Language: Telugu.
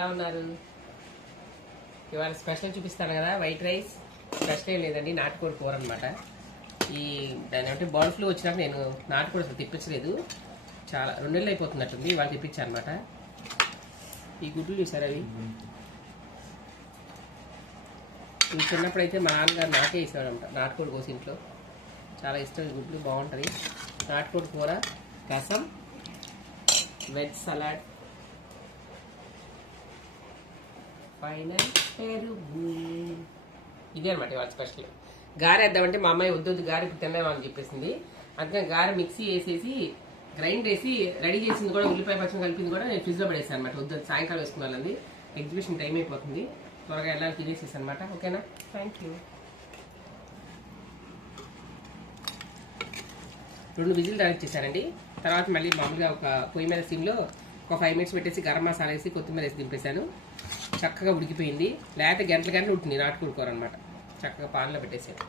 ఎలా ఉన్నారు? ఇవాళ స్పెషల్ చూపిస్తాను కదా, వైట్ రైస్. స్పెషల్ ఏం లేదండి, నాటుకోడి కూర అనమాట. ఈ దాని అంటే బర్డ్ ఫ్లూ వచ్చినాక నేను నాటుకోడి అసలు తెప్పించలేదు, చాలా 2 నెలలు అయిపోతున్నట్టుంది. ఇవాళ తెప్పించాను అనమాట. ఈ గుడ్లు చూసారు, అవి ఇవి చిన్నప్పుడు అయితే మా నాన్నగారు నాకే వేసేవాడు అనమాట. నాటుకోడి కోసి ఇంట్లో చాలా ఇష్టం. ఈ గుడ్లు బాగుంటుంది. నాటుకోడి కూర, రసం, వెజ్ సలాడ్, ఫైనల్ పెరుగు. ఇదే అనమాట ఇవాళ స్పెషల్. గారె వేద్దామంటే మా అమ్మాయి వద్దు గారె ఇప్పుడు తినలేమని చెప్పేసింది. అందుకని గారె మిక్సీ వేసేసి గ్రైండ్ వేసి రెడీ చేసింది కూడా, ఉల్లిపాయ పచ్చడి కలిపింది కూడా నేను ఫ్రిడ్జ్లో పడేసాను అనమాట. వద్దు సాయంకాలం వేసుకున్నానండి, ఎగ్జిబిషన్ టైం అయిపోతుంది, త్వరగా వెళ్ళాలి తినేసేసి అనమాట. ఓకేనా, థ్యాంక్ యూ. 2 విజిల్ డైరెక్ట్ చేశారండి. తర్వాత మళ్ళీ మామూలుగా ఒక పొయ్యి మీద సిమ్లో ఒక 5 మినిట్స్ పెట్టేసి గరం మసాలా వేసి కొత్తిమీర వేసి దింపేశాను. చక్కగా ఉడికిపోయింది. లేకపోతే గంటలు ఉడుతుంది నాటుకోడి కూర అనమాట. చక్కగా పాన్లో పెట్టేసాను.